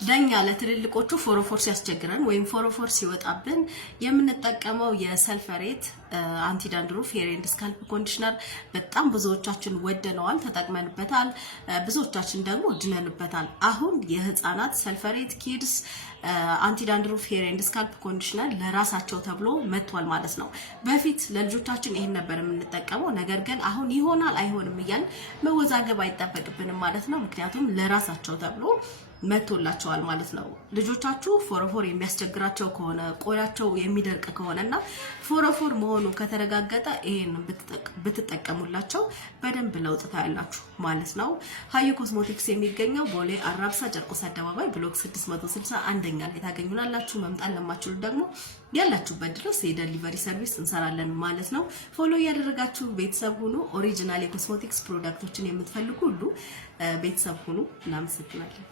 ለኛ ለትልልቆቹ ፎሮፎር ሲያስቸግረን ወይም ፎሮፎር ሲወጣብን የምንጠቀመው የሰልፈሬት አንቲ ዳንድሩፍ ሄር ኤንድ ስካልፕ ኮንዲሽነር በጣም ብዙዎቻችን ወደነዋል፣ ተጠቅመንበታል። ብዙዎቻችን ደግሞ ድነንበታል። አሁን የህፃናት ሰልፈሬት ኪድስ አንቲ ዳንድሩፍ ሄር ኤንድ ስካልፕ ኮንዲሽነር ለራሳቸው ተብሎ መጥቷል ማለት ነው። በፊት ለልጆቻችን ይሄን ነበር የምንጠቀመው። ነገር ግን አሁን ይሆናል አይሆንም እያልን መወዛገብ አይጠበቅብንም ማለት ነው። ምክንያቱም ለራሳቸው ተብሎ መጥቶላቸዋል ማለት ነው። ልጆቻችሁ ፎሮፎር የሚያስቸግራቸው ከሆነ ቆዳቸው የሚደርቅ ከሆነና ፎሮፎር መሆኑ ከተረጋገጠ ይሄን ብትጠቀሙላቸው በደንብ ለውጥ ታያላችሁ ማለት ነው። ሀዩ ኮስሞቲክስ የሚገኘው ቦሌ አራብሳ ጨርቆስ አደባባይ ብሎክ 660 አንደኛ ላይ ታገኙናላችሁ። መምጣት ለማችሉ ደግሞ ያላችሁበት ድረስ የዴሊቨሪ ሰርቪስ እንሰራለን ማለት ነው። ፎሎ ያደረጋችሁ ቤተሰብ ሁኑ። ኦሪጂናል የኮስሞቲክስ ፕሮዳክቶችን የምትፈልጉ ሁሉ ቤተሰብ ሁኑ። እናመሰግናለን።